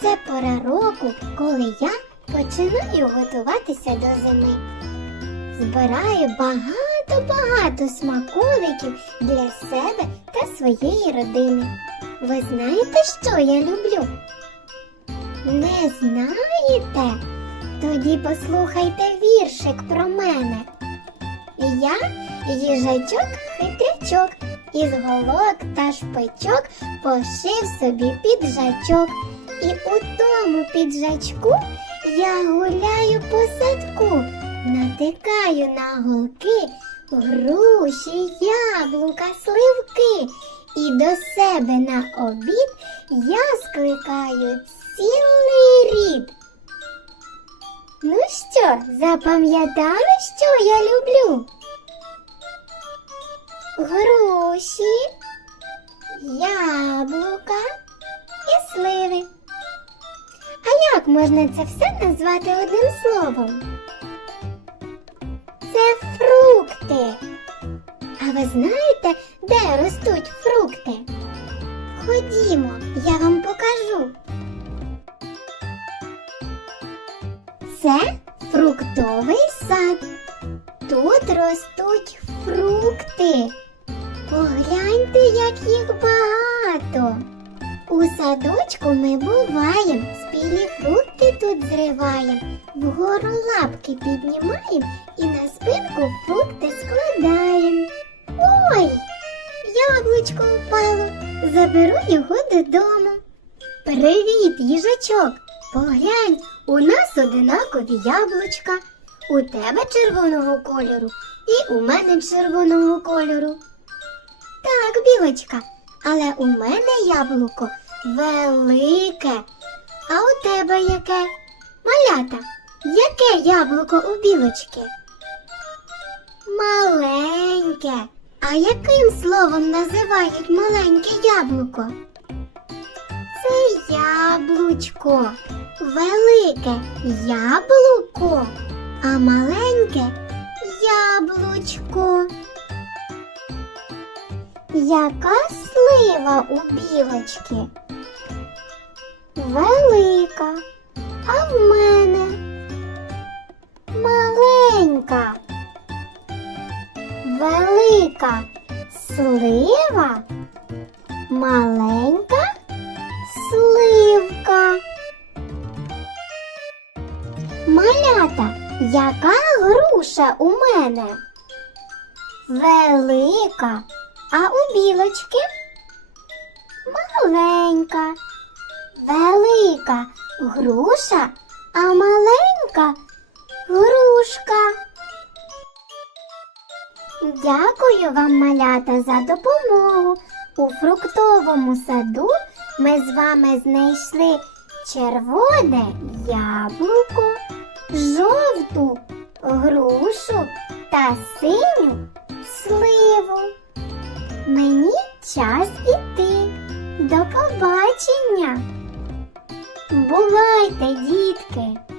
Це пора року, коли я починаю готуватися до зими. Збираю багато-багато смаколиків для себе та своєї родини. Ви знаєте, що я люблю? Не знаєте? Тоді послухайте віршик про мене. Я їжачок хитрячок, із голок та шпичок пошив собі піджачок. І у тому піджачку я гуляю по садку, натикаю на голки груші, яблука, сливки. І до себе на обід я скликаю цілий рід. Ну що, запам'ятали, що я люблю? Груші, яблука можна це все назвати одним словом? Це фрукти. А ви знаєте, де ростуть фрукти? Ходімо, я вам покажу. Це фруктовий сад. Тут ростуть фрукти. Погляньте, як їх багато. У садочку ми буваєм, спілі фрукти тут зриваєм, вгору лапки піднімаєм і на спинку фрукти складаєм. Ой, яблучко впало, заберу його додому. Привіт, їжачок! Поглянь, у нас одинакові яблучка. У тебе червоного кольору і у мене червоного кольору. Так, білочка, але у мене яблуко велике. А у тебе яке? Малята, яке яблуко у білочки? Маленьке. А яким словом називають маленьке яблуко? Це яблучко. Велике яблуко, а маленьке яблучко. Яка слива у білочки? Велика, а в мене маленька. Велика слива, маленька сливка. Малята, яка груша у мене? Велика, а у білочки маленька. Велика груша, а маленька грушка. Дякую вам, малята, за допомогу. У фруктовому саду ми з вами знайшли червоне яблуко, жовту грушу та синю сливу. Мені час іти. До побачення. Бувайте, дітки!